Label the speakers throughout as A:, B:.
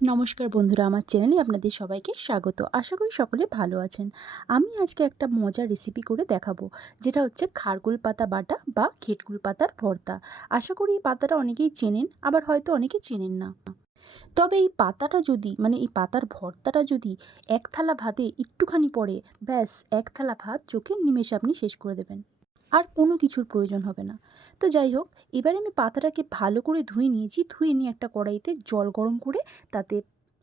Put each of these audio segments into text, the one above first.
A: নমস্কার বন্ধুরা, আমার চ্যানেলে আপনাদের সবাইকে স্বাগত। আশা করি সকলে ভালো আছেন। আমি আজকে একটা মজার রেসিপি করে দেখাবো, যেটা হচ্ছে খারগুল পাতা বাটা বা খেটকুল পাতার ভর্তা। আশা করি এই পাতাটা অনেকেই চেনেন, আবার হয়তো অনেকে চেনেন না। তবে এই পাতাটা যদি মানে এই পাতার ভর্তাটা যদি এক থালা ভাতে একটুখানি পড়ে, ব্যাস এক থালা ভাত চোখের নিমেষে আপনি শেষ করে দেবেন। আর কোনো কিছুর প্রয়োজন হবে না। তো যাই হোক, এবারে আমি পাতাটাকে ভালো করে ধুয়ে নিয়েছি। ধুয়ে নিয়ে একটা কড়াইতে জল গরম করে তাতে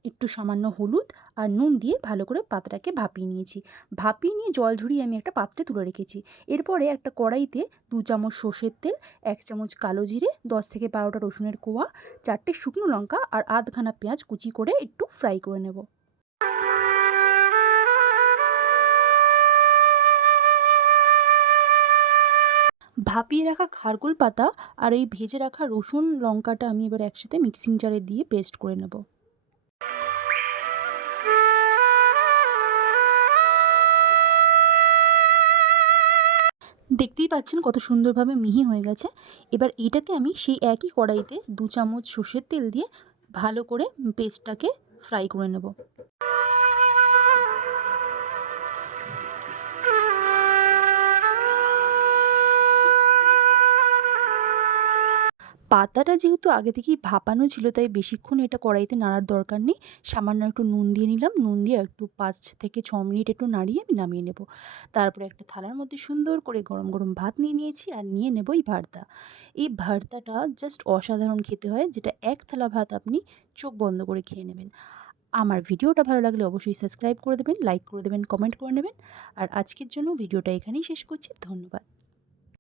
A: একটু সামান্য হলুদ আর নুন দিয়ে ভালো করে পাতাটাকে ভাপিয়ে নিয়েছি। ভাপিয়ে নিয়ে জল ঝরিয়ে আমি একটা পাত্রে তুলে রেখেছি। এরপরে একটা কড়াইতে দু চামচ সর্ষের তেল, এক চামচ কালো জিরে, দশ থেকে বারোটা রসুনের কোয়া, চারটে শুকনো লঙ্কা আর আধখানা পেঁয়াজ কুচি করে একটু ফ্রাই করে নেব। ভাপিয়ে রাখা খারকুল পাতা আর এই ভেজে রাখা রসুন, লঙ্কাটা আমি এবার একসাথে মিক্সিং জারে দিয়ে পেস্ট করে নেব। দেখতেই পাচ্ছেন কত সুন্দরভাবে মিহি হয়ে গেছে। এবার এটাকে আমি সেই একই কড়াইতে দু চামচ সর্ষের তেল দিয়ে ভালো করে পেস্টটাকে ফ্রাই করে নেব। পাতাটা যেহেতু আগে থেকেই ভাপানো ছিল, তাই বেশিক্ষণ এটা কড়াইতে নাড়ার দরকার নেই। সামান্য একটু নুন দিয়ে নিলাম। নুন দিয়ে একটু পাঁচ থেকে ছ মিনিট একটু নাড়িয়ে আমি নামিয়ে নেব। তারপরে একটা থালার মধ্যে সুন্দর করে গরম গরম ভাত নিয়ে নিয়েছি আর নিয়ে নেব এই ভর্তা। এই ভর্তাটা জাস্ট অসাধারণ খেতে হয়, যেটা এক থালা ভাত আপনি চোখ বন্ধ করে খেয়ে নেবেন। আমার ভিডিওটা ভালো লাগলে অবশ্যই সাবস্ক্রাইব করে দেবেন লাইক করে দেবেন কমেন্ট করে নেবেন। আর আজকের জন্য ভিডিওটা এখানেই শেষ করছি। ধন্যবাদ।